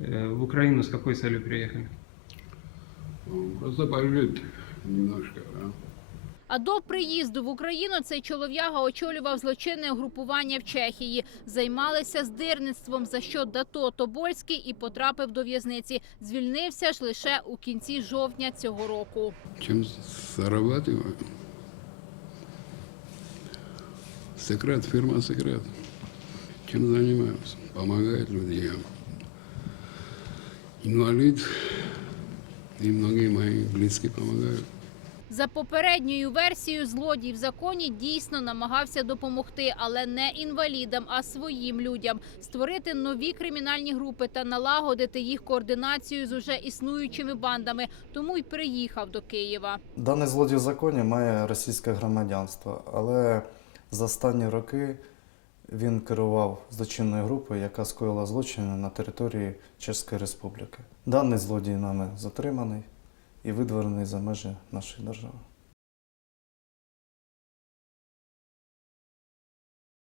Э, В Украину с какой целью приехали? Он просто пожить немножко, да. А до приїзду в Україну цей чолов'яга очолював злочинне угрупування в Чехії. Займалися здирництвом, за що Дато Тобольський і потрапив до в'язниці. Звільнився ж лише у кінці жовтня цього року. Чем зарабатываю? Секрет, фирма секрет. Чем занимаюсь? Помогает людям. Инвалид и многие мои близкие помогают. За попередньою версією, злодій в законі дійсно намагався допомогти, але не інвалідам, а своїм людям створити нові кримінальні групи та налагодити їх координацію з уже існуючими бандами. Тому й приїхав до Києва. Даний злодій в законі має російське громадянство, але за останні роки він керував злочинною групою, яка скоїла злочини на території Чеської Республіки. Даний злодій нами затриманий і видворений за межі нашої держави.